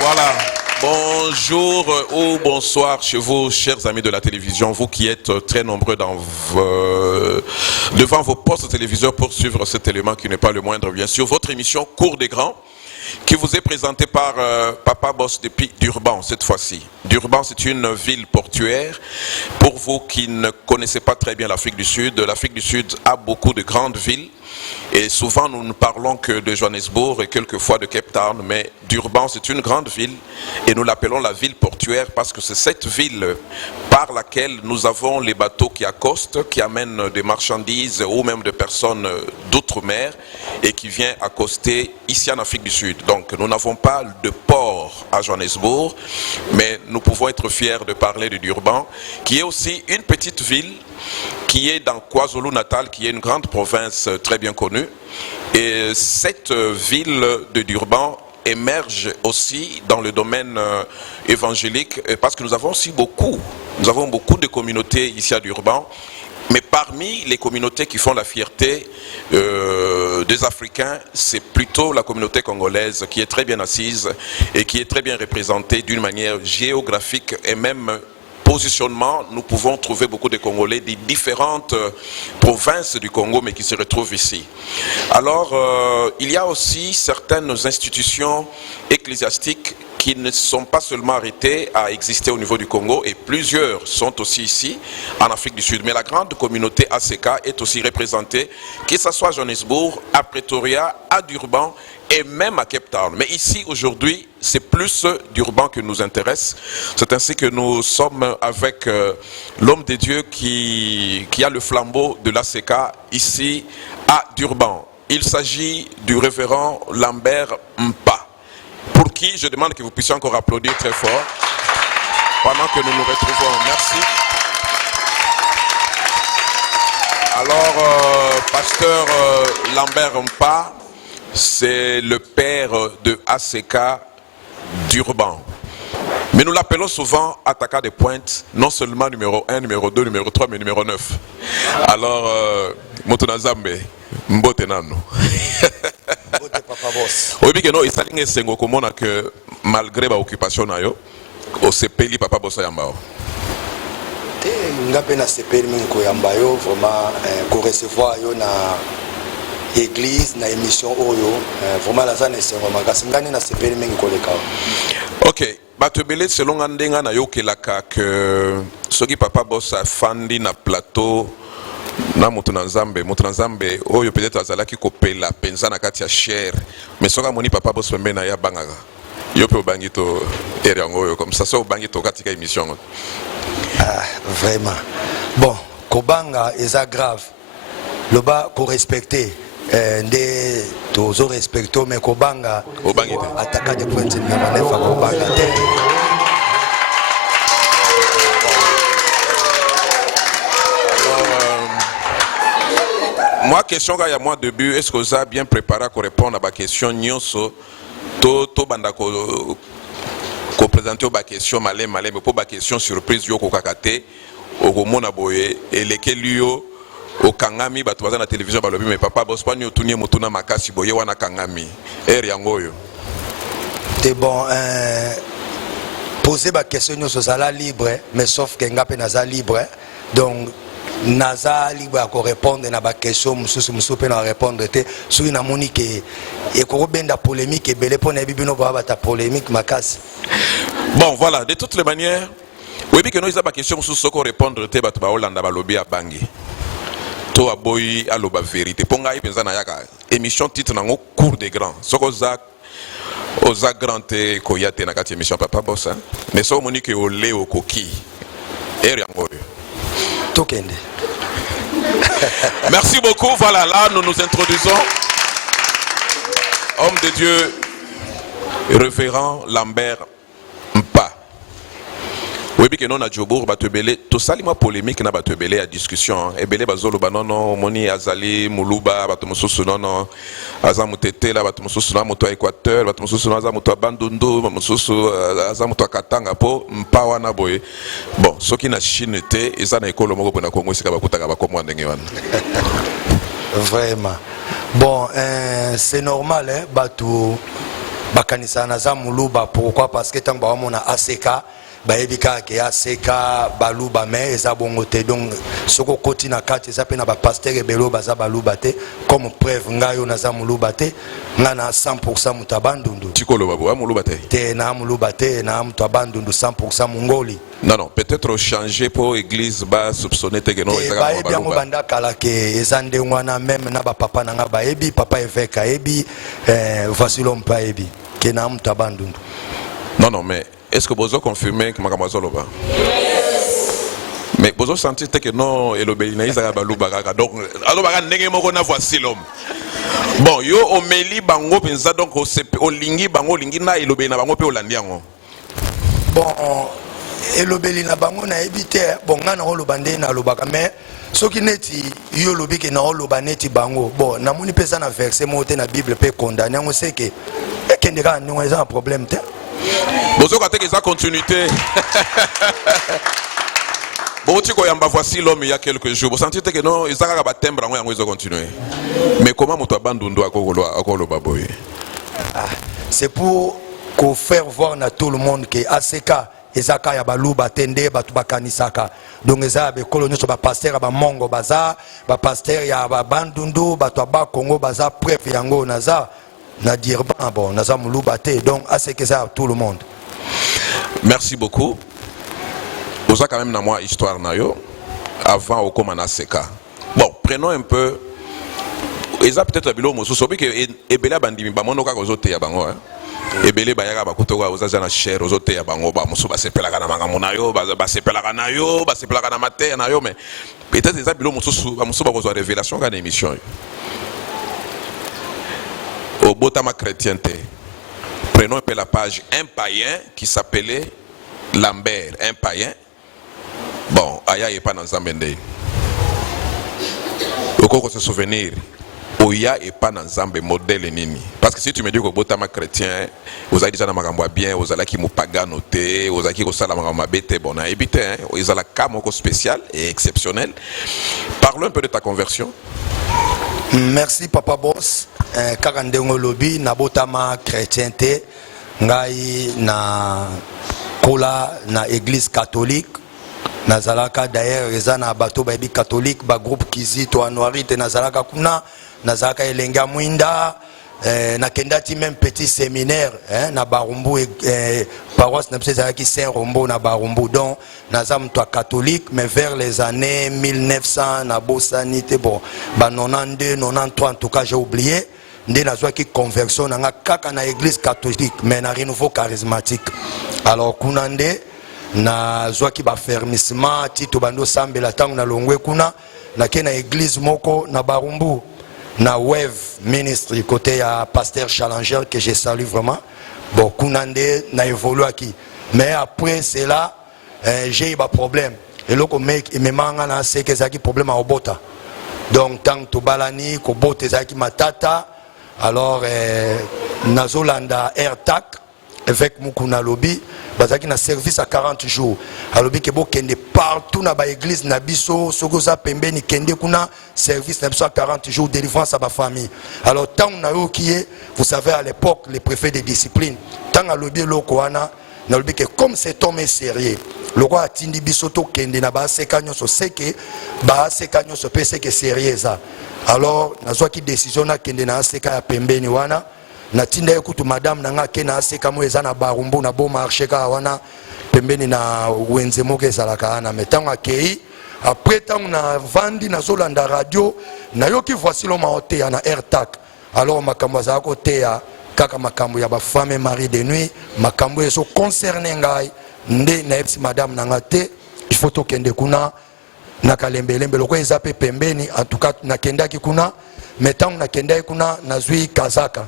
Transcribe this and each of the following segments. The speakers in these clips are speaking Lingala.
Voilà. Bonjour ou bonsoir chez vous, chers amis de la télévision, vous qui êtes très nombreux devant vos postes téléviseurs pour suivre cet élément qui n'est pas le moindre, bien sûr. Votre émission Cours des Grands, qui vous est présentée par Papa Boss depuis Durban cette fois-ci. Durban, c'est une ville portuaire. Pour vous qui ne connaissez pas très bien l'Afrique du Sud a beaucoup de grandes villes. Et souvent, nous ne parlons que de Johannesburg et quelquefois de Cape Town, mais Durban, c'est une grande ville et nous l'appelons la ville portuaire parce que c'est cette ville par laquelle nous avons les bateaux qui accostent, qui amènent des marchandises ou même des personnes d'outre-mer et qui viennent accoster ici en Afrique du Sud. Donc, nous n'avons pas de port à Johannesburg, mais nous pouvons être fiers de parler de Durban, qui est aussi une petite ville qui est dans KwaZulu-Natal, qui est une grande province très bien connue. Et cette ville de Durban émerge aussi dans le domaine évangélique, parce que nous avons beaucoup de communautés ici à Durban. Mais parmi les communautés qui font la fierté des Africains, c'est plutôt la communauté congolaise qui est très bien assise et qui est très bien représentée d'une manière géographique et même positionnement. Nous pouvons trouver beaucoup de Congolais des différentes provinces du Congo, mais qui se retrouvent ici. Alors, il y a aussi certaines institutions ecclésiastiques qui ne sont pas seulement arrêtées à exister au niveau du Congo, et plusieurs sont aussi ici, en Afrique du Sud. Mais la grande communauté ACK est aussi représentée, que ce soit à Johannesburg, à Pretoria, à Durban, et même à Cape Town. Mais ici, aujourd'hui, c'est plus Durban qui nous intéresse. C'est ainsi que nous sommes avec l'homme de Dieu qui a le flambeau de l'ACK ici à Durban. Il s'agit du révérend Lambert Mpa, pour qui je demande que vous puissiez encore applaudir très fort pendant que nous nous retrouvons. Merci. Alors, pasteur Lambert Mpa, c'est le père de ACK Durban. Mais nous l'appelons souvent attaquant des pointes, non seulement numéro 1, numéro 2, numéro 3, mais numéro 9. Alors, Motonazambe, Mbote Nano. Oui, mais non, il s'aligne sengo komona que malgré l'occupation nayo, au sepeli Papa Bossa Yambao. Ngape na sepeli minko Yambayo, vraiment, qu'on recevoir yo na église na émission oyo vraiment la zane sengo makasi ngani na sepeli mingi koleka. OK, batebele selon ndenga na yokelaka que soki Papa Bossa fandi na plateau na mutu na nzambe oyo peut-être azalaki kopela penza na kati ya cher, mais soka moni Papa Bossa mbe na ya bangaka yo pe obangi to eriango oyo comme ça so obangi to katika émission. Ah, vraiment bon kobanga eza grave loba ko respecter nde tozo respecto mais kobanga obangi te ataka de point numéro 9 kobanga te. Moi, question à moi début, est-ce que vous avez bien préparé à répondre à ma question nyonso to banda ko présenter ma question malé mais pour ma question surprise yo ko kakate au mona boye et lesquels yo au kangami bato baza na télévision balobi mais Papa Boss pa nyo tunie mutuna makasi boye wana kangami yango yo c'est bon. Poser ma question nyonso sala libre mais sauf que ngape naza libre donc naza libre à répondre na ba question mususu pe na répondre te soki na moni ke e ko benda polémique et belé pona bibino ba ta polémique makasi. Bon voilà, de toutes les manières oui bi que nous ba question mususu soko répondre te bato ba Holanda ba lobi a bangi to aboyi aloba vérité ponga ipenza na yaka émission titre nango Cours des Grands soko za oza grand te koyate na kati émission Papa Bossa mais so moni ke ole okoki yango yo tokende. Merci beaucoup. Voilà, là, nous nous introduisons. Homme de Dieu, révérend Lambert Mpa. Oui, bien que non, à Djobour, batebele, tout ça, il polémique, na batebele à discussion. Et belé bazolo banono, moni azali, muluba, batomosusu nono, azamutete la batomosusu na moto Équateur, batomosusu na azamuto Bandundu, batomosusu azamuto Katanga po Mpa wana boye. Bon, ce qui na Chine te, ils na école moko pona Congo, c'est kabakutaka bakomo ndenge wana. Vraiment. Bon, c'est normal, hein, batou bakanisa naza muluba. Pourquoi? Parce que tant que baomona ACK baebika ke ACK baluba mais eza bongo te. Donc soko koti na kati eza pe na ba pasteur ebelo baza baluba te. Comme preuve ngayo naza muluba te, nga na 100% mutabandundu. Tikolo babo muluba te. Te na muluba te na mutabandundu 100% mongoli. Non, non, peut-être changer pour l'église, bah, soupçonner que non, ils ont bien banda kala ke ezande ngwana même na ba papa na nga ba ebi papa évêque ebi voici l'homme pas ebi ke na mutabandundu. Non, non, mais est-ce que vous avez confirmé que Makamwazo Loba? Mais vous avez senti que non, et le Béninaïs a baluba. Donc, alors, voici l'homme. Bon, yo, au Meli Bango, pensa donc au Lingi Bango, Lingina et le Bénina Bango, puis au Landiango. Bon, et le Bénina Bango n'a évité, bon, on a le bandé na lobaka, mais ce qui n'est pas, yo lobi que na le baneti Bango. Bon, na moni pesa na verset monté na Bible peut condamner, on sait que, et qu'il y a un problème. Vous avez une continuité. Bon, tu vois, voici l'homme il y a quelques jours. Vous sentez que non, ils ont timbre, ils ont continué. Mais comment vous abandonnez à le baboy? C'est pour faire voir à tout le monde que ACK ezaka ya baluba tende batu bakanisaka. Donc eza be kolonyo so ba pasteur ba mongo baza, ba pasteur ya ba bandundu, batu ba Congo baza preuve yango naza na dire bon naza muluba te. Donc ACK ça tout le monde. Merci beaucoup. Vous avez quand même dans moi histoire nayo avant au comme ACK. Bon, prenons un peu. Ils ont peut-être bilo mosu sobi que ebela bandimi ba monoka kozote ya bango hein. Ebele bayaka bakutoka ozaza na cher ozote ya bango ba musu basepela kana manga munayo basepela kana yo basepela kana mate na yo mais peut-être ils ont bilo mosu ba musu ba kozwa révélation kana émission. Au Botama chrétienté. Prenons un peu la page un païen qui s'appelait Lambert, un païen. Bon, aya est pas dans Zambende. Au quoi se souvenir, Oya est pas dans Zambé modèle nini. Parce que si tu me dis que Botama chrétien, vous avez déjà dans Magamba bien, vous avez qui mou paganoté, vous avez qui au sala Magamba bête, bon, à éviter, ils ont la camoko spécial et exceptionnel. Parlons un peu de ta conversion. Merci Papa Boss. Karandengo lobby na Botama chrétienté, ngai na kola na église catholique. Nazalaka d'ailleurs ezana bato baby catholique ba groupe Kizito Anuarite nazalaka kuna nazalaka elenga mwinda na kendati même petit séminaire na Barumbu paroisse na psezalaki Saint Rombo na Barumbu donc nazam toi catholique mais vers les années 1900 na bosanité bon ba 92 93 en tout cas j'ai oublié ndé nazwa ki conversion na kaka na église catholique mais na renouveau charismatique alors kuna ndé na zwaki ba fermissement tito bando sambela tangu na longwe kuna na kena église moko na Barumbu na Wave ministry côté ya pasteur Challenger que je salue vraiment bon kuna nde na évolué qui mais après cela j'ai eu un problème et loko mec me manga na c'est que zaki problème à obota donc tant to balani ko bote zaki matata alors nazolanda AirTag avec Mukuna lobby bazaki na service à 40 jours alobi ke bo kende partout na ba église na biso sokoza pembeni kende kuna service na biso à 40 jours délivrance à ba famille alors tant na yo qui est vous savez à l'époque les préfets de discipline tant alobi loko wana na lobi ke comme cet homme est sérieux le roi atindi biso to kende na ba sekanyo so seke ba sekanyo so pese ke sérieux ça alors nazwa ki décision na kende na seka ya pembeni wana na tinda ekutu madame nanga kena aseka mo eza na Barumbu na bon marché ka wana pembeni na wenze moke ezalaka na metango akei après tango na vandi na zolanda radio na yoki voici l'homme oteya na AirTag alors makambo azalaka oteya kaka makambo ya ba femme mari de nuit makambo eso concerne ngai nde na epsi madame nanga te il faut tokende kuna na kalembelembe loko eza pe pembeni en tout cas na kendaki kuna metango na kendaki kuna nazwi kazaka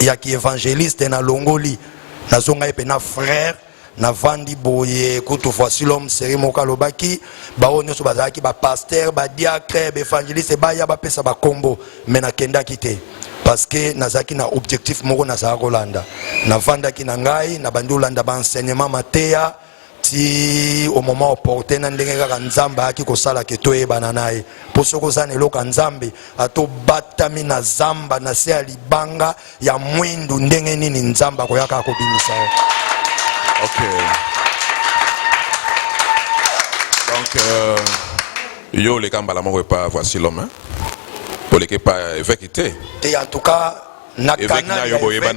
ya ki évangéliste na longoli na zonga epe na frère na vandi boye kutu voici l'homme seri moka lobaki ba onyo so bazaki ba pasteur ba diacre ba évangéliste ba ya ba pesa ba kombo mais na kenda kité parce que nazaki na objectif moko na za Rolanda na vanda ki na ngai na bandi olanda ba enseignement matéa ti au moment opportun na ndenge kaka nzambe aki kosala ke toyebana na ye mpo soki oza na eloko ya nzambe atobatami na zamba na se ya libanga ya mwindu ndenge nini nzambe akoyaka akobimisa yo. Ok. Donc, yo les gars, moko pas voici l'homme. Hein? Pour les pas évêquité. Et en tout cas, na canal ya évêque.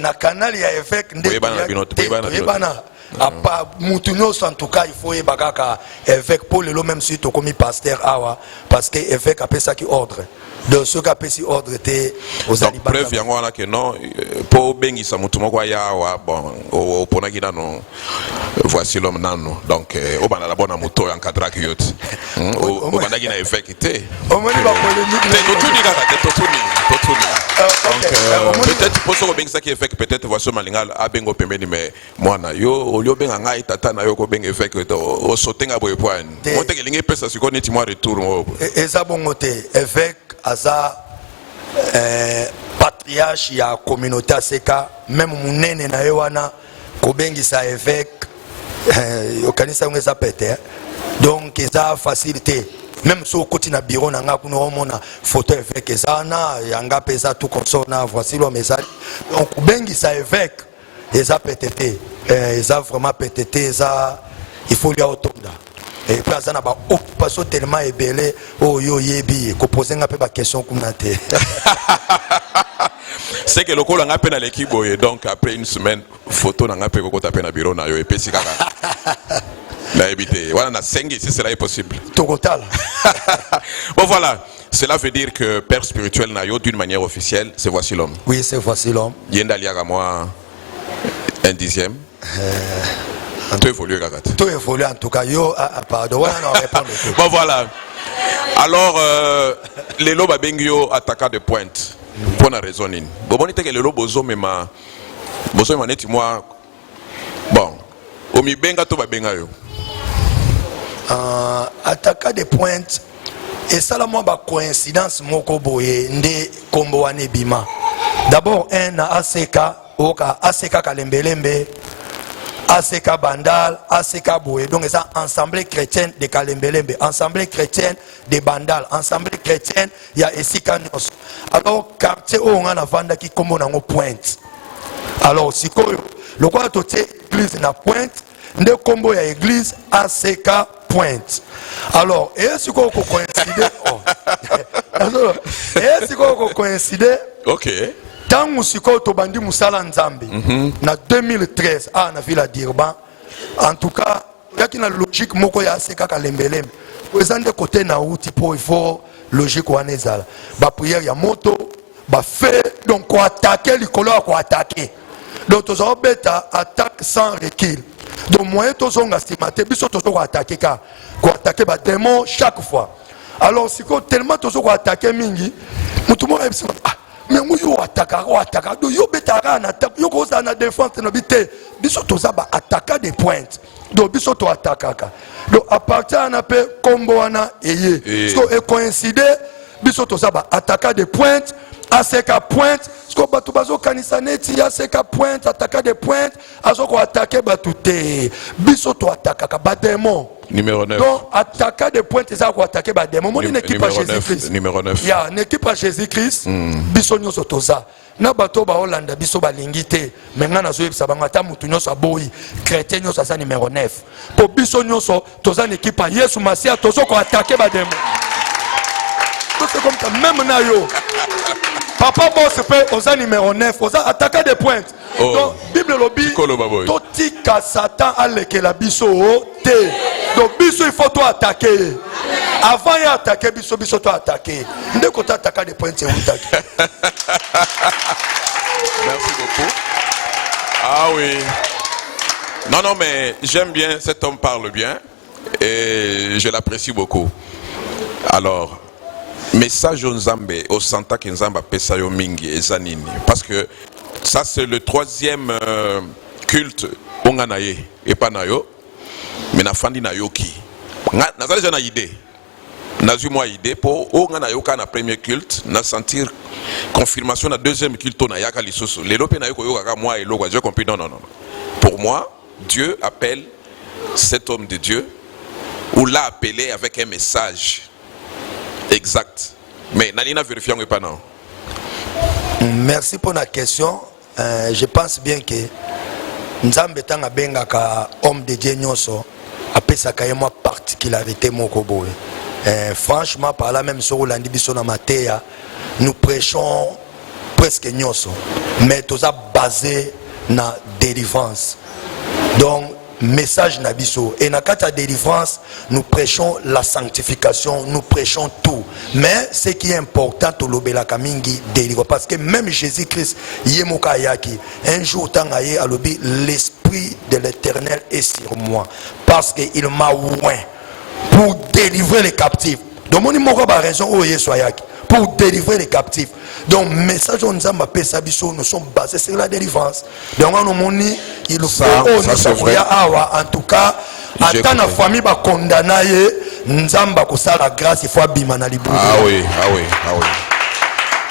Na canal ya évêque ndebana. Apa mutu nyonso en tout cas il faut ebakaka évêque pour le même si to komi pasteur awa parce que évêque apesa ki ordre. Donc ce qu'a pesi ordre te aux donc preuve yango wana que non pour bengisa mutu moko ya awa bon opona ki nano voici l'homme nano donc obana la bonne moto encadra ki yote obana ki na évêque te omoni ba polémique te totuni donc peut-être pour so bengisa ki évêque peut-être voici malingal abengo pembeni mais mwana yo olio benga ngai tata na yo ko benga évêque o sotenga boye point monte ke lingi pesa siko neti moi retour eza bongo te évêque aza patriarche ya communauté aseka même munene na ye wana kobengisa évêque okanisa ngo eza pete donc eza facilité même so okoti na bureau na nga kuna omona photo évêque eza na yanga mpe eza tout comme ça na voici l'homme ezali donc kobengisa évêque eza pete te eza vraiment pete te eza il faut lia otonda. Et puis ça n'a pas occupation tellement ébélé oh yo yebi ko poser nga pe ba question comme te. C'est que le col nga pe na l'équipe boye donc après une semaine photo na nga pe ko taper na bureau na yo et puis sikaka. La éviter voilà na 5 si cela est possible. Total. Bon voilà, cela veut dire que père spirituel na yo d'une manière officielle, c'est voici l'homme. Oui, c'est voici l'homme. Yenda liaga moi un dixième. Tout évolue, Gagat. Tout évolue en tout cas. Yo, pardon, bon voilà. Alors, les lobes à Bengio attaquent de pointe. Pour la raison. Bon, on était que les lobes bozo mais ma bozo mais net moi. Bon, omi benga to ba benga yo. Attaquant de pointe. Et ça là moi ba coïncidence moko boye nde kombo wane bima. D'abord un ACK oka ACK Kalembelembe. ACK Bandal, ACK Boué, donc c'est Assemblée chrétienne de Kalembelembe, Assemblée chrétienne de Bandal, Assemblée chrétienne, il y a Esika Nyos. Alors, quartier où on a la vente qui comme on a pointe. Alors, si le quoi tout église na pointe, ne combo ya église ACK pointe. Alors, et si qu'on coïncide, et si qu'on coïncide, ok. Tant que tu bandi musala nzambe na 2013 na ville d'Irban en tout cas il y a une logique moko ya ACK Kalembelembe présente côté na outil pour il faut logique wana ezala ba prière ya moto ba fait donc ko attaquer likolo ko attaquer donc to zo beta attaque sans recul donc moyen to zonga stimate biso to ko attaquer ba démon chaque fois alors si ko tellement to ko attaquer mingi mutu mo ebisa mais moi yo attaquer do yo betara na attaque yo ko za na défense no bité biso to za ba attaquer des pointes donc biso to attaquer donc à partir na pe combo wana eye so e coïncider biso to za ba attaquer des pointes ACK pointe sko batu bazo kanisa neti ACK pointe attaquer des pointes azoko attaquer batu te biso to attaquer ba démon numéro 9 donc attaquer des pointes ça ko attaquer ba démon mon équipe à Jésus-Christ numéro 9 ya une équipe à Jésus-Christ biso nyoso toza na bato ba Hollande biso ba lingité mais ngana zo yebisa banga ta mutu nyoso aboyi chrétien nyoso ça numéro 9 pour biso nyoso toza une équipe à Yesu Masia tozo ko attaquer ba démon c'est comme ça même na yo papa boss peut oza numéro 9 oza attaquer des pointes donc Bible lobby totika Satan aleke la biso te donc biso il faut toi attaquer avant y attaquer biso toi attaquer ndé ko attaquer des points c'est attaquer. Merci beaucoup. Ah oui. Non mais j'aime bien cet homme parle bien et je l'apprécie beaucoup. Alors message au Nzambe, au Santa que Nzamba pesa yo mingi ezanini parce que ça c'est le troisième culte onganaye et pas nayo mais na fandi na yoki na za na idée na zu moi idée pour onganayo ka na premier culte na sentir confirmation na deuxième culte na yaka lisusu lelo pe na yoko yoka moi et loko j'ai compris non pour moi Dieu appelle cet homme de Dieu, ou l'a appelé avec un message exact. Mais Nanina vérifie pas non. Merci pour la question. Je pense bien que Nzambe tanga benga ka homme de Dieu nyoso apesaka ye mwa particularité moko boye. Franchement par là même sur olandi biso na mateya nous prêchons presque nyoso mais tout ça basé na délivrance. Donc message nabiso et na kata délivrance nous prêchons la sanctification, nous prêchons tout, mais ce qui est important to lobela kamingi délivrance parce que même Jésus-Christ yemoka yaki un jour tangaye alobi l'esprit de l'Éternel est sur moi parce que il m'a oint pour délivrer les captifs. Donc mon numéro ba raison o yesoyaki pour délivrer les captifs. Donc message on nous a nous sommes basés sur la délivrance. Donc on moni il faut ça vrai. En tout cas attends la famille ba condamner nzamba ko la grâce il faut abima na libu. Ah oui.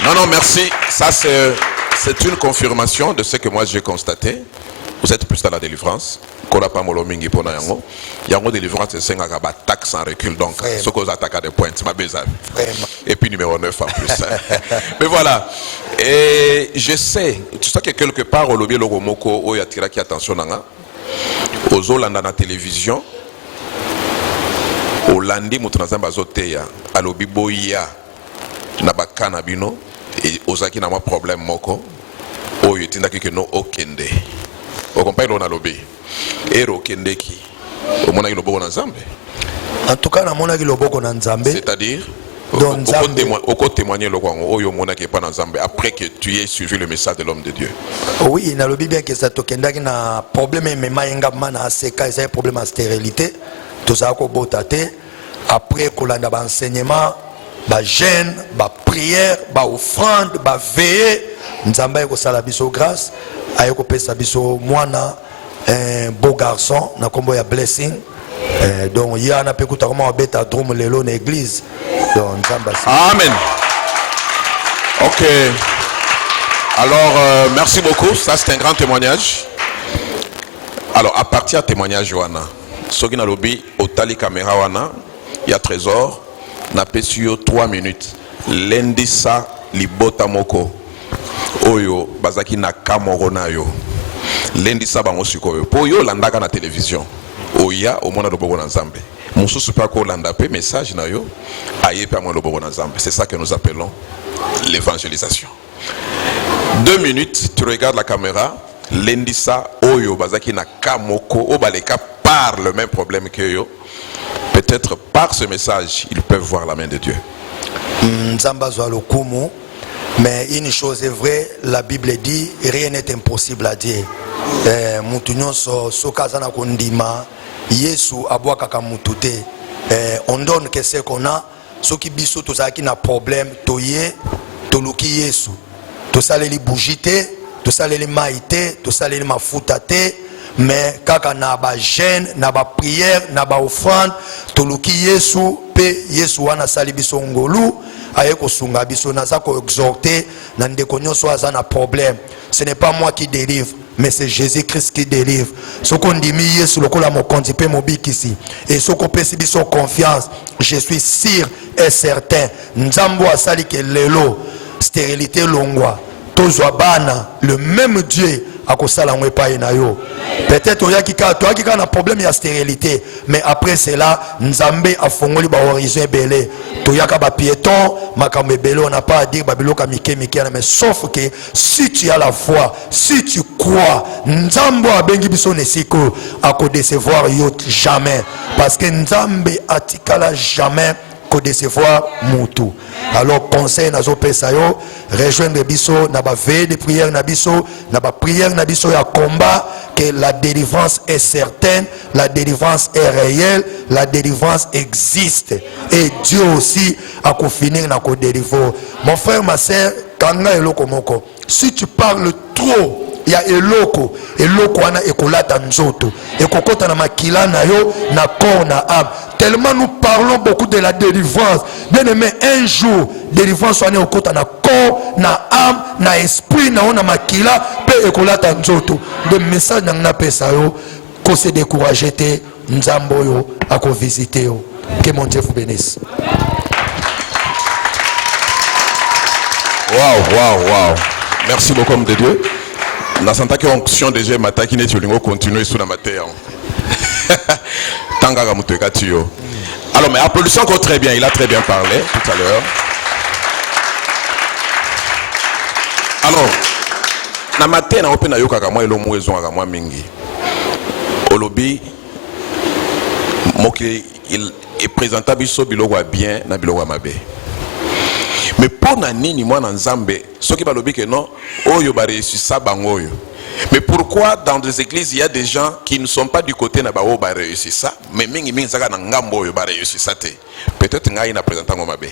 Non merci, ça c'est une confirmation de ce que moi j'ai constaté. Vous êtes plus dans la délivrance. Kola pa molo mingi pona yango. Yango délivrance c'est senga ka ba taxe sans recul donc ce qu'on attaque à des points, ma beza. Et puis numéro 9 en plus. Mais voilà. Et je sais, tu sais que quelque part au lobby logo moko o yatira ki attention nanga. Ozolanda na télévision. Olandi mutunazamba zoteya alobi boya na bakana bino et ozaki na ma problème moko. O yetindaki que no okende. Au compagnie on a lobby et rokendeki au mona ki loboko na Nzambe. En tout cas na mona ki loboko na Nzambe, c'est-à-dire au témoigner le oyo mona ki pas na Nzambe après que tu aies suivi le message de l'homme de Dieu. Oui, na lobby bien que ça tokendaki na problème mais mayenga mana seka c'est un problème de stérilité tout ça ko botate après kolanda ba enseignement ba jeûne ba prière ba offrande ba veille Nzambe ko sala biso grâce ayeko pesa biso mwana un beau garçon na kombo ya blessing donc il y a na pekuta comment beta drum lelo na église donc Nzamba. Amen. OK. Alors merci beaucoup, ça c'est un grand témoignage. Alors à partir de témoignage wana soki na lobby otali caméra wana il y a trésor na pesio 3 minutes lendi sa libota moko oyo bazaki na kamoro na yo lendi sa bango sikoyo po yo landaka na télévision oya au mona loboko na Nzambe mususu pa ko landa pe message na yo ayepe mo loboko na Nzambe. C'est ça que nous appelons l'évangélisation. 2 minutes tu regardes la caméra lendi sa oyo bazaki na kamoko o baleka par le même problème que yo, peut-être par ce message ils peuvent voir la main de Dieu. Nzamba zo lokumu. Mais une chose est vraie, la Bible dit rien n'est impossible à Dieu. Mutunyo so kazana kondima Yesu abwaka ka mutute. On donne que ce qu'on a, ceux qui biso to ça qui na problème toye to luki Yesu. To sale li bougite, to sale li maite, to sale li mafutate, mais kaka na ba jeûne, na ba prière, na ba offrande, to luki Yesu pe Yesu wana sali biso ngolu. Ayeko sunga biso naza ko exhorter na ndeko nyonso aza na problème. Ce n'est pas moi qui délivre, mais c'est Jésus-Christ qui délivre. Soko ndimi Yesu lokola mokonzi pe mobikisi et soko pesi biso confiance, je suis sûr et certain Nzambo asali ke lelo stérilité longwa tozwa bana le même Dieu akosala ngwe pa na yo. Peut-être oyaki ka na problème ya stérilité, mais après cela Nzambe a fongoli ba horizon belé. Toyaka ba piéton makambe belé, on n'a pas à dire babiloka mike mais sauf que si tu as la foi, si tu crois, Nzambo abengi biso nesiko ako décevoir yo jamais parce que Nzambe atikala jamais ko décevoir mutu. Alors conseil nazo pesa yo rejoindre biso na ba veille de prière na biso na ba prière na biso ya combat que la délivrance est certaine, la délivrance est réelle, la délivrance existe et Dieu aussi a ko finir na ko délivrer. Mon frère ma sœur kanga eloko moko si tu parles trop il y a eloko wana ekolata nzoto ekokota na makila na yo na corps na âme. Tellement nous parlons beaucoup de la délivrance. Bien aimé, un jour délivrance wana ekokota na corps na âme na esprit na ona makila pe ekolata nzoto. Le message na pesa yo qu'on se décourage, Nzamboyo, à qu'on visite. Que mon Dieu vous bénisse. Waouh. Merci beaucoup, homme de Dieu. Nous avons que l'onction déjà matin qui n'est pas continuer sur la matière. Alors, mais applaudissons encore très bien. Il a très bien parlé tout à l'heure. Alors, na matin na open na yoka ka moi elo mwezo ka moi mingi. Olobi moki il est présentable biso biloko bien na biloko mabe. Mais pour na nini moi na Nzambe ceux qui balobi que non oyo ba réussir ça bangoyo. Mais pourquoi dans des églises il y a des gens qui ne sont pas du côté na ba o ba réussir ça mais mingi zaka na ngambo oyo ba réussir ça te. Peut-être ngai na présentant ngo mabe.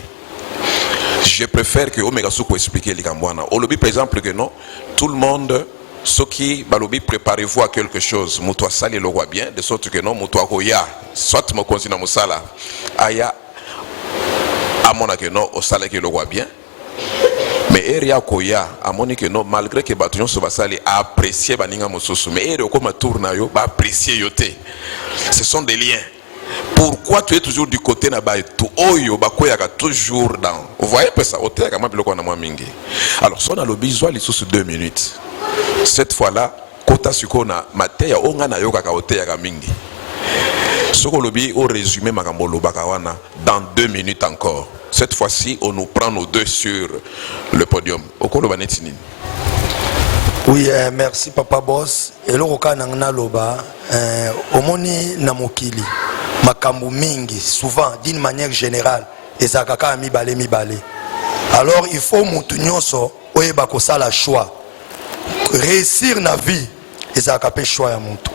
Je préfère que Omega Souko explique les Gambouana. Au lobby, par exemple, que non, tout le monde, ceux qui, balobi, préparez-vous à quelque chose. Moutoua sali le roi bien, de sorte que non, moutoua koya, soit mo continue mo sala, aya, à mon que non, au sala que le roi bien. Mais eria koya, à mon que non, malgré que batuyon se va sali, apprécier baninga mososu, mais eria comme tourna yo, ba apprécier yote. Ce sont des liens. Pourquoi tu es toujours du côté na-bas et tout oyo bakoyaka toujours dans. Vous voyez peu ça hôtel kama biloko na moi mingi. Alors son a lobby soit les sous 2 minutes. Cette fois-là, kota suko na mateya onga na yoka ka hôtel ka mingi. Soko lobby au résumé makambo lobaka wana dans 2 minutes encore. Cette fois-ci, on nous prend nos deux sur le podium. Okolo banetini. Oui, merci Papa Boss. Et le roka nangna loba omoni na mokili. Makambu mingi souvent d'une manière générale ezakaka mibale. Alors il faut mutu nyonso oyeba ko sala choix. Réussir na vie ezaka pe choix ya mutu.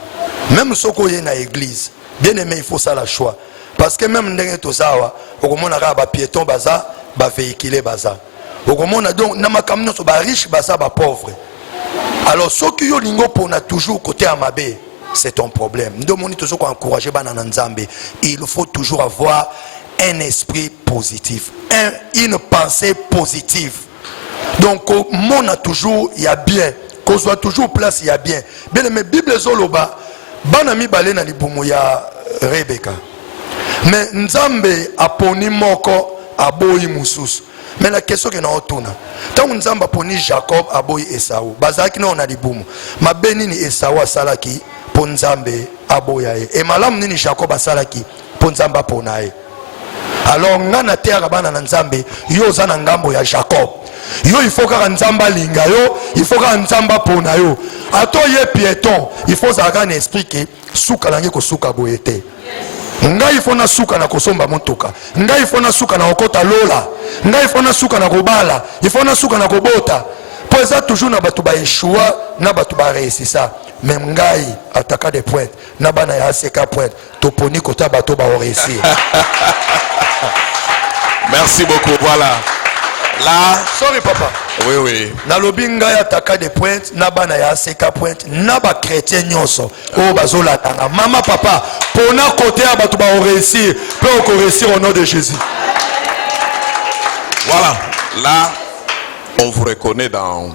Même soko ye na église, bien aimé il faut ça la choix parce que même ndenge tozawa okomona ka ba piéton baza ba véhiculer baza. Okomona donc na makambu nyonso ba riche baza ba pauvre. Alors ceux qui yo lingo pona toujours côté amabe, c'est ton problème. Il faut toujours avoir un esprit positif, une pensée positive. Donc, mon a toujours, il y a bien. Qu'on soit toujours place, il y a bien. Bien, mais Bible Zoloba, banami balena libumu ya Rebecca. Mais Nzambe aponi moko aboyi mususu. Mais la question que nous avons, tant que nous avons Jacob aboyi Esau, bazaki na on a libumu. Ma benini Esau salaki. Ponzambe aboyaye et malam nini Jacob asalaki ponzamba ponaye. Alors ngana terra bana na Nzambe yo za na ngambo ya Jacob yo il faut ka Nzamba linga yo il faut ka Nzamba ponayo ato ye piéton il faut zaka na esprit que suka langi ko suka boyete ngai il faut na suka na kosomba motoka ngai il faut na suka na okota lola ngai il faut na suka na kobala il faut na suka na kobota pour ça toujours na batu ba échoua na batu ba réussir ça. Même ngai attaquant des pointes na bana ya seka pointe toponi kota bato ba réussir. Merci beaucoup. Voilà. Là, sorry papa. Oui. Na lobi ngai attaquant des pointes na bana ya seka pointe na ba chrétien nyonso o bazola tanga. Maman papa pona côté ya bato ba réussir, peut réussir au nom de Jésus. Voilà. Là, on vous reconnaît dans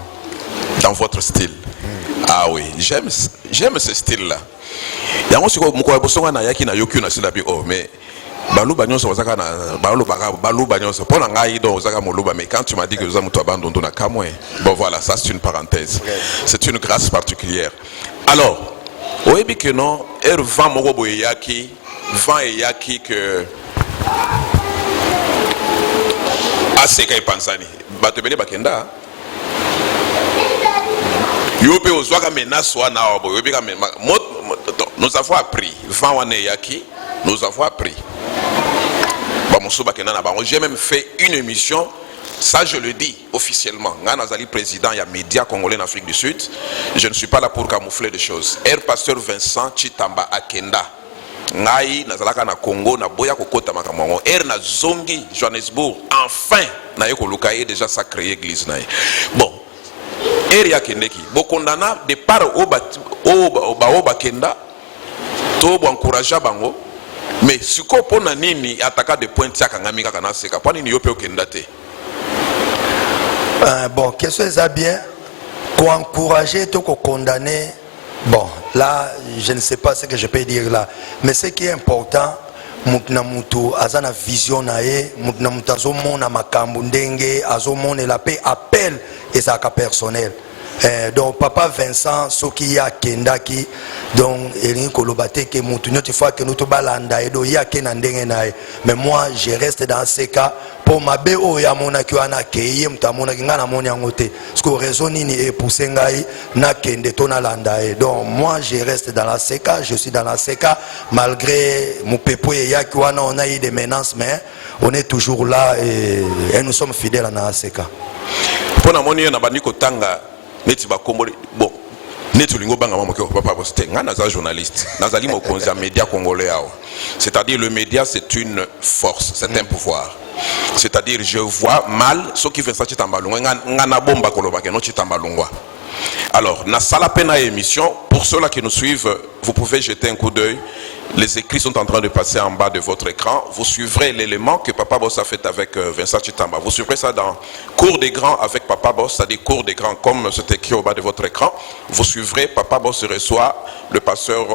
votre style. Ah oui, j'aime ce style-là. Il y a un monsieur qui na yaki na yoku na silabi oh mais balu banyon so zaka na balu banyon so pona ngai do zaka moluba mais quand tu m'as dit que nous avons tout abandonné na kamwe. Bon voilà, ça c'est une parenthèse. C'est une grâce particulière. Alors, oyebi que non, vent moko boye yaki, vent et yaki que aseka ipansani. Batebele bakenda. Nous avons appris. Nous avons appris. J'ai même fait une émission. Ça, je le dis officiellement. Nazali président, il y a médias congolais en Afrique du Sud. Je ne suis pas là pour camoufler des choses. Pasteur Vincent Chitamba Akenda. Ngai nazalaka na Congo na boya kokota makamongo. Na zongi Johannesburg. Enfin, na yeko lukaye déjà ça créé église na. Bon. Eria kendeki bokondana de par oba kenda to bo encourager bango mais siko pona nini ataka de point ya kangami kaka na seka poni ni yope okenda te. Bon, qu'est-ce que ça bien ko encourager to ko condamner Bon, là, je ne sais pas ce que je peux dire là. Mais ce qui est important, mutna mutu azana vision nae, mutna mutu azomona makambu ndenge, azomona la paix appel et ça personnel. Donc papa Vincent soki ya kendaki donc elingi kolobate ke mutu nyoti fois que nous to balanda edo ya kena ndenge nae. Mais moi je reste dans ce cas pour ma BO ya mona ki wana keye mutamona kinga na moni yangote. Parce que raison nini e pousser ngai na kende to na landa e. Donc moi je reste dans la CK, je suis dans la CK malgré mon pepo ya ki wana on a eu des menaces mais on est toujours là et nous sommes fidèles à la CK. Pour na moni na bandi kotanga neti ba kombo bon neti lingo banga mama ko papa poste nga naza journaliste nazali mokonzi ya média congolais yao. C'est-à-dire le média c'est une force, c'est un pouvoir. C'est-à-dire je vois mal ce qui fait ça chitambalungwa nga na bomba koloba ke no chitambalungwa. Alors na sala pena émission pour ceux là qui nous suivent, vous pouvez jeter un coup d'œil. Les écrits sont en train de passer en bas de votre écran. Vous suivrez l'élément que Papa Boss a fait avec Vincent Chitamba. Vous suivrez ça dans Cours des Grands avec Papa Boss, c'est-à-dire Cours des Grands, comme c'est écrit au bas de votre écran. Vous suivrez, Papa Boss reçoit le pasteur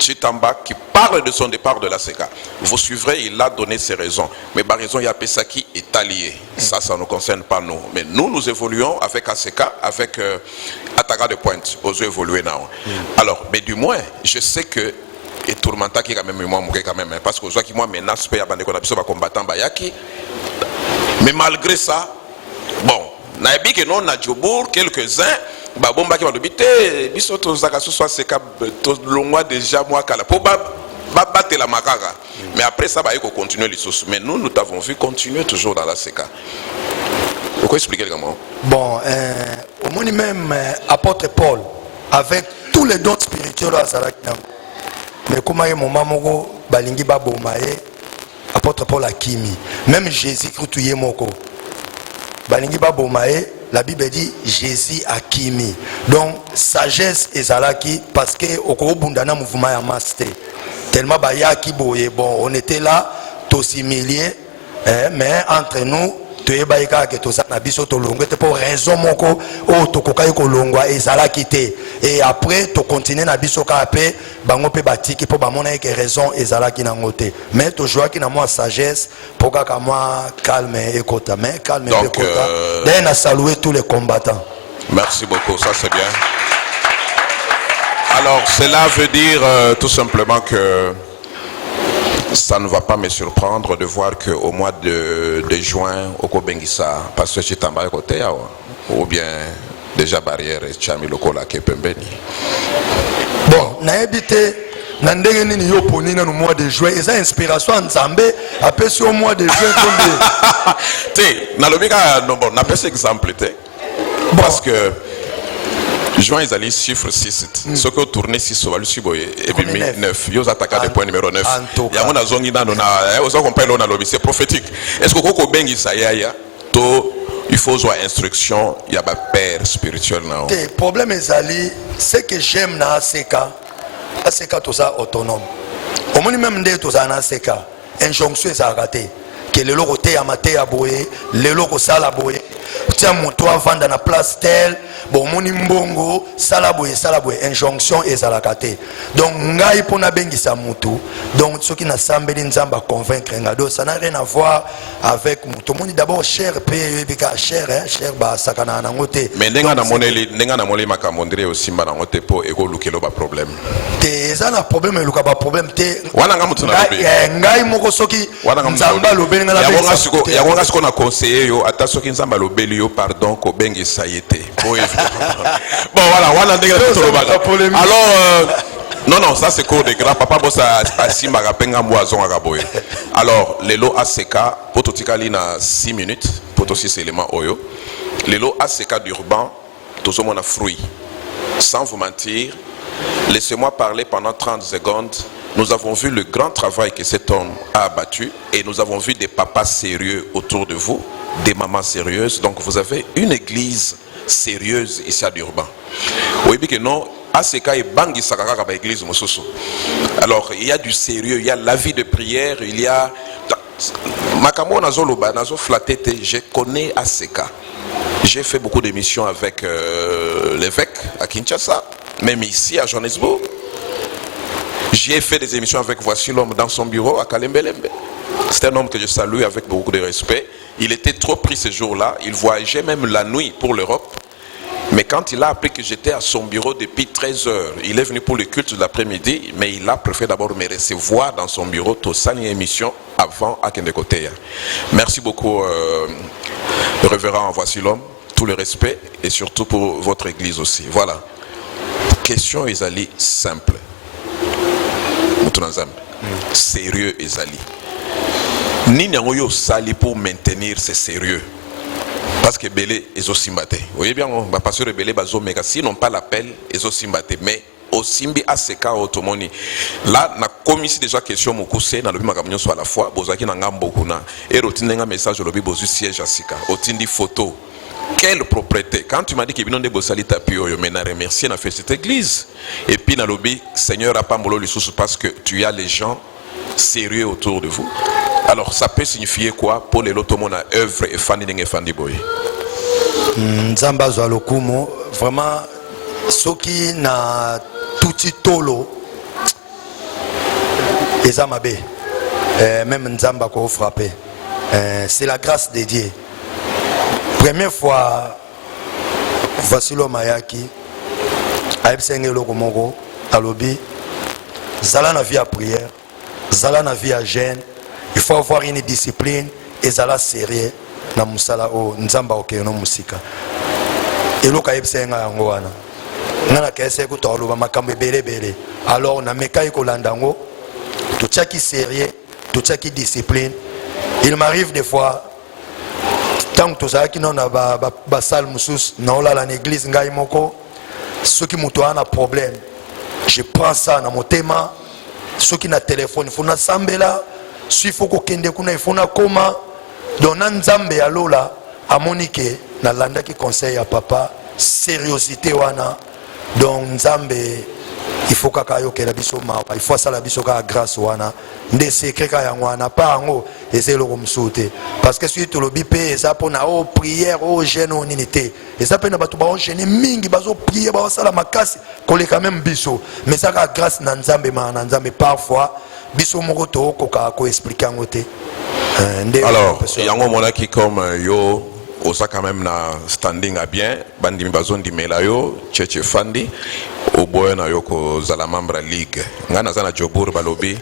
Chitamba qui parle de son départ de la CK. Vous suivrez, il a donné ses raisons. Mais par raison, il y a Pesaki est allié. Ça ne nous concerne pas nous. Mais nous évoluons avec ACK, avec Ataga de Pointe. Osons évoluer now. Alors, mais du moins, je sais que et tourmenta qui quand même moi quand même parce que je vois qui moi menace pas bande ko na biso ba combattant bayaki mais malgré ça bon na ebi que non na Djobour quelques-uns ba bomba qui va dobité biso to zaka so soit c'est to longwa déjà moi kala pour ba battre la makaka mais après ça ba yiko continuer les sources mais nous t'avons vu continuer toujours dans la CK. Pourquoi expliquer comment? Bon au moins même apôtre Paul avec tous les dons spirituels à Sarakina. Mais comment est mon maman balingi babomae apôtre Paul Akimi même Jésus Christ moko balingi babomae la Bible dit Jésus Akimi donc sagesse ezalaki parce que okobundana mouvement ya master tellement bayaki boye bon on était là tous humiliés mais entre nous toyebaika ke toza na biso tolongwe te pour raison moko o tokokai kolongwa ezalaki te et après to continuer na biso ka pe bango pe batiki po bamona ke raison ezalaki na ngote mais to joaki na moi sagesse pour ka moi calme et kota mais calme et kota d'ailleurs na saluer tous les combattants. Merci beaucoup, ça c'est bien. Alors cela veut dire tout simplement que ça ne va pas me surprendre de voir qu'au mois de juin, au Kobengisa, Pasteur Chitamba est côté, ou bien déjà barrière et Chami Lokola qui est pembeni. Bon, n'a habité, n'a ndenge nini yo poni na no mois de juin, et ça inspiration en Zambé, après sur au mois de juin combien? Té, na lobika non bon, n'a pas cet exemple té. Parce que juin ils allaient chiffre 6 ce que tourner 6 va le suboye et puis 9 yo attaquer de point numéro 9 ya mona zongi na na ozo compare na lobby c'est prophétique est-ce que koko bengi ça ya to il faut soit instruction il y a ba père spirituel na le problème ezali c'est que j'aime na ACK tout ça autonome au moins même nde tout ça na ACK injonction ça raté que le logo te amate ya boye le logo sala boye tiens moto vendre na place tel bon moni mbongo sala boye injonction ezalaka te donc ngai pona bengisa mutu donc ceux qui na sambeli nzamba convaincre ngado ça n'a rien à voir avec mutu moni d'abord cher pe bika cher cher ba sakana na ngote mais nenga na moneli makamondre aussi mbana ngote po eko lukelo ba problème te ça na problème eluka ba problème te wana nga mutu na lobe ngai moko soki nzamba lobe nga la ya wonga siko na conseiller yo ata soki nzamba lobeli yo pardon ko bengisa yete bon voilà alors non ça c'est cours des grands papa bossa asimba kapenga mboazon akaboye alors lelo ACK pototikali na 6 minutes poto 6 éléments oyo lelo ACK d'urban tozomona fruit sans vous mentir laissez-moi parler pendant 30 secondes. Nous avons vu le grand travail que cet homme a abattu et nous avons vu des papas sérieux autour de vous, des mamans sérieuses. Donc vous avez une église sérieuse ici à Durban. Oui, bien que non, ACK et Bangi Sakaka ba église mosusu. Alors il y a du sérieux, il y a la vie de prière, il y a Makamo Nazoloba, Nazo Flatete, je connais ACK. J'ai fait beaucoup d'émissions avec l'évêque à Kinshasa. même ici à Johannesburg. J'y ai fait des émissions avec Voici l'homme dans son bureau à Kalembelembe. C'est un homme que je salue avec beaucoup de respect. Il était trop pris ce jour-là. Il voyageait même la nuit pour l'Europe. Mais quand il a appris que j'étais à son bureau depuis 13 heures, il est venu pour le culte de l'après-midi, mais il a préféré d'abord me recevoir dans son bureau, tout ça, une émission avant à Kendekoteya. Merci beaucoup, révérend Voici l'homme, tout le respect et surtout pour votre église aussi. Voilà. Question Ezali simple. Sérieux Ezali. Nini yango sali pour maintenir ce sérieux. Parce que Belé est aussi maté. Vous voyez bien, parce que Belé bazo mega si n'ont pas l'appel est aussi maté. Mais au Simbi ACK automoni. Là, na commis déjà question mokuse na lobi makamnyo soit à la fois. Bozaki na ngambo kuna. Et routine nga message lobi bozu siège asika. Otindi photo. Quelle propriété? Quand tu m'as dit qu'il y a des bossali tapio, je m'en remercié, on a fait cette église. Et puis, dans le lobby, Seigneur a pas molo le sous parce que tu as les gens sérieux autour de vous. Alors, ça peut signifier quoi pour les lotomona œuvre et fandi fandi boy? Nzamba Zoualokumo, vraiment, ce qui n'a tout tolo, les amabé, même Nzamba ko frappé, c'est la grâce de Dieu. Première fois, Voici l'homme Ayaki, Aïbsenge Lokomoko, Alobi, Zala na vie à prière, Zala na vie à gêne, il faut avoir une discipline et Zala sérieux na musala o Nzamba okeno musika. Et l'oka Aïbsenge Angoana. Nana kese kutoloba makambe bele. Alors na mekai kolandango, tout ça qui sérieux, tout ça qui discipline. Il m'arrive des fois. Tant que ça qui non a basal musus non là l'église ngai moko ceux qui m'ont un problème je prends ça dans mon thème ceux qui na téléphone il faut na sambela si faut ko kende kuna il faut na koma donc nzambe ya lola a monique na landa qui conseille à papa sérieuxité wana donc nzambe il faut kakayo ke la biso ma il faut ça la biso ka grâce wana nde secret ka yango wana pa ngo ezelo komsute parce que si to lobi pe eza pona o prière o jeûne o ninité eza pe na batu ba o jeûne mingi bazo prier ba sala makasi koleka même biso mais ça ka grâce na nzambe ma na nzambe parfois biso moko to ko ko expliquer ngo te alors yango mona qui comme yo osa quand même na standing à bien bandi bazon di melayo cheche fandi au boy na yoko zala membre ligue ngana zana jobur balobi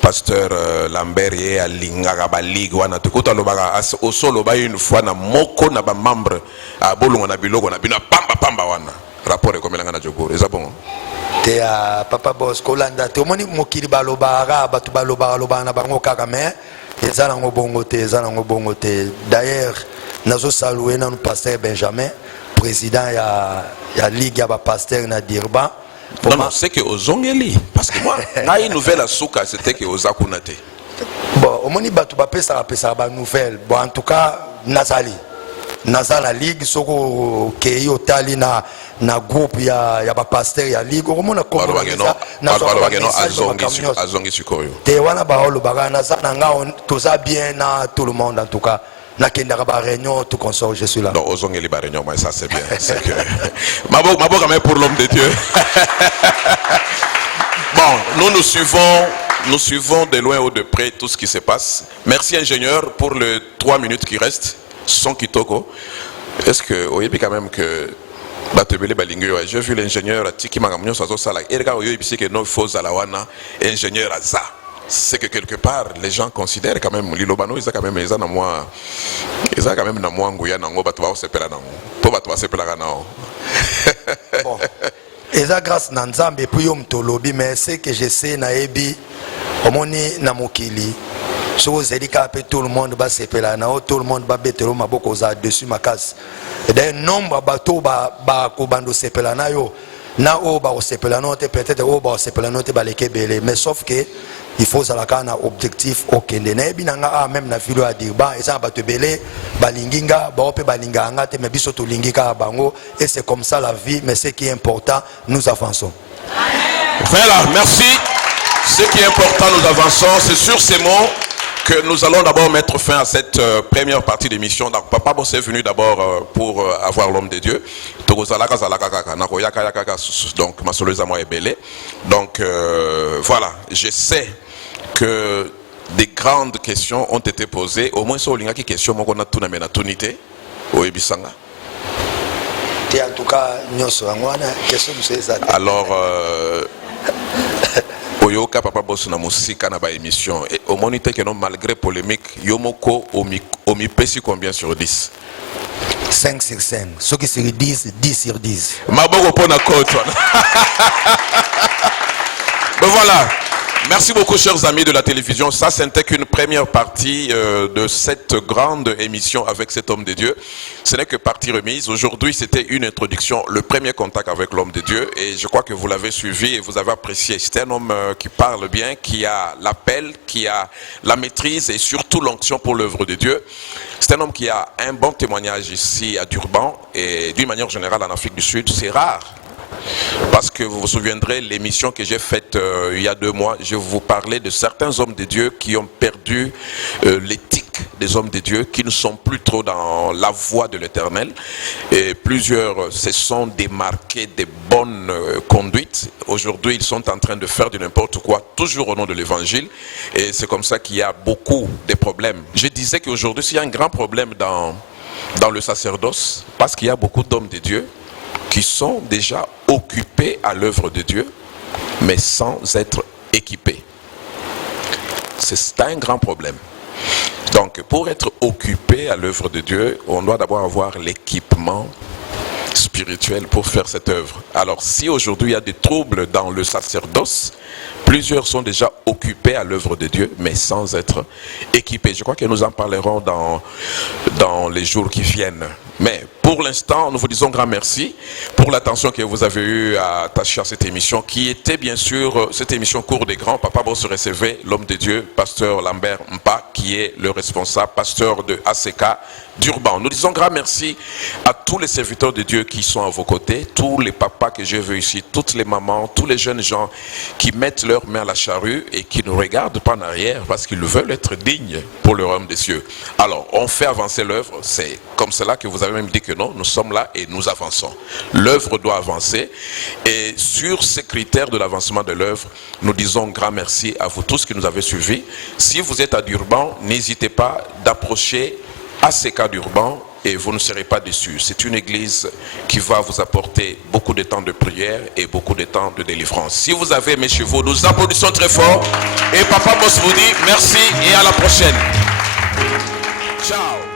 pasteur Lambert ye alinga ba ligue wana tukuta lobaka au solo ba une fois na moko na ba membre a bolongo na biloko na bino pamba wana rapport ekomela na jobur eza bon te a papa boss kolanda te omoni mokili balobaka batu balobaka na bango kaka mais eza nango bongo te d'ailleurs nazo saluer na pasteur Benjamin président ya ligue ya ba pasteur na Dirba. Non, c'est que ozongeli parce que moi na une nouvelle asuka c'était que ozakunate. Bon, omoni batu ba pesa ba nouvelle. Bon en tout cas nazali la ligue soko ke otali na groupe ya ba pasteur ya ligue omona ko na azongi sikoyo. Te wana ba olo baga nazana nga toza bien na tout le monde en tout cas. Na kenda ba réunion tout consort je suis là. Non, ozongi li ba réunion mais ça c'est bien. C'est que mabo quand même pour l'homme de Dieu. Bon, nous suivons de loin ou de près tout ce qui se passe. Merci ingénieur pour les 3 minutes qui restent. Son kitoko. Est-ce que vous voyez quand même que j'ai vu l'ingénieur Tiki Magamnyo Sazo Sala. Et regarde, il y a que nos faux alawana ingénieur Aza. C'est que quelque part les gens considèrent quand même Lilobano ils ont quand même ils ont quand même na mwanguya nango batu ba sepela nango po batu ba sepela nango. Bon. Eza grâce na Nzambe puis yo mtolobi mais c'est que je sais na ebi omoni na mokili so zedika pe tout le monde ba sepela na tout le monde ba betelo maboko za dessus makasi et d'un nombre bateau ba ko bando sepela na yo na o ba sepela no te peut-être o ba sepela no te ba lekebele mais sauf que il faut ça la objectif okende na ebinanga même na filo ya Dirba eza bato belé balinginga ba ope balinga ngate mais biso to lingika bango et c'est comme ça la vie mais ce qui est important nous avançons. Voilà, merci. Ce qui est important nous avançons, c'est sur ces mots que nous allons d'abord mettre fin à cette première partie d'émission. Donc, Papa Boss est venu d'abord pour avoir l'homme de Dieu. Donc, ma soleuse à moi est belée. Donc, voilà, je sais que des grandes questions ont été posées. Au moins, sur les questions, on a tout na tunité au Ebisanga. En tout cas, alors, Oyoka Papa Boss na musika na ba émission et au moniteur que non malgré polémique Yomoko omi pesi combien sur 10? 5 sur 5. Ceux qui sur 10, 10 sur 10. Maboko pona koto. Ben voilà. Merci beaucoup, chers amis de la télévision. Ça, c'était qu'une première partie de cette grande émission avec cet homme de Dieu. Ce n'est que partie remise. Aujourd'hui, c'était une introduction, le premier contact avec l'homme de Dieu. Et je crois que vous l'avez suivi et vous avez apprécié. C'est un homme qui parle bien, qui a l'appel, qui a la maîtrise et surtout l'onction pour l'œuvre de Dieu. C'est un homme qui a un bon témoignage ici à Durban et d'une manière générale en Afrique du Sud. C'est rare. Parce que vous vous souviendrez, l'émission que j'ai faite il y a 2 mois, je vous parlais de certains hommes de Dieu qui ont perdu l'éthique des hommes de Dieu, qui ne sont plus trop dans la voie de l'Éternel. Et plusieurs se sont démarqués des bonnes conduites. Aujourd'hui, ils sont en train de faire du n'importe quoi, toujours au nom de l'Évangile. Et c'est comme ça qu'il y a beaucoup de problèmes. Je disais qu'aujourd'hui, s'il y a un grand problème dans le sacerdoce, parce qu'il y a beaucoup d'hommes de Dieu qui sont déjà occupés à l'œuvre de Dieu, mais sans être équipés. C'est un grand problème. Donc, pour être occupé à l'œuvre de Dieu, on doit d'abord avoir l'équipement spirituel pour faire cette œuvre. Alors, si aujourd'hui il y a des troubles dans le sacerdoce, plusieurs sont déjà occupés à l'œuvre de Dieu, mais sans être équipés. Je crois que nous en parlerons dans les jours qui viennent. Mais pour l'instant, nous vous disons grand merci pour l'attention que vous avez eue à attacher à cette émission, qui était bien sûr cette émission Cours des Grands. Papa Boss recevait l'homme de Dieu, pasteur Lambert Mpa, qui est le responsable, pasteur de ACK d'Urban. Nous disons grand merci à tous les serviteurs de Dieu qui sont à vos côtés, tous les papas que je veux ici, toutes les mamans, tous les jeunes gens qui mettent leurs mains à la charrue et qui ne regardent pas en arrière parce qu'ils veulent être dignes pour le royaume des cieux. Alors, on fait avancer l'œuvre. C'est comme cela que vous avez même dit que non, nous sommes là et nous avançons. L'œuvre doit avancer et sur ces critères de l'avancement de l'œuvre, nous disons grand merci à vous tous qui nous avez suivis. Si vous êtes à Durban, n'hésitez pas d'approcher ACK d'Urban et vous ne serez pas déçus. C'est une église qui va vous apporter beaucoup de temps de prière et beaucoup de temps de délivrance. Si vous avez aimé chez vous, nous applaudissons très fort et Papa Boss vous dit merci et à la prochaine. Ciao.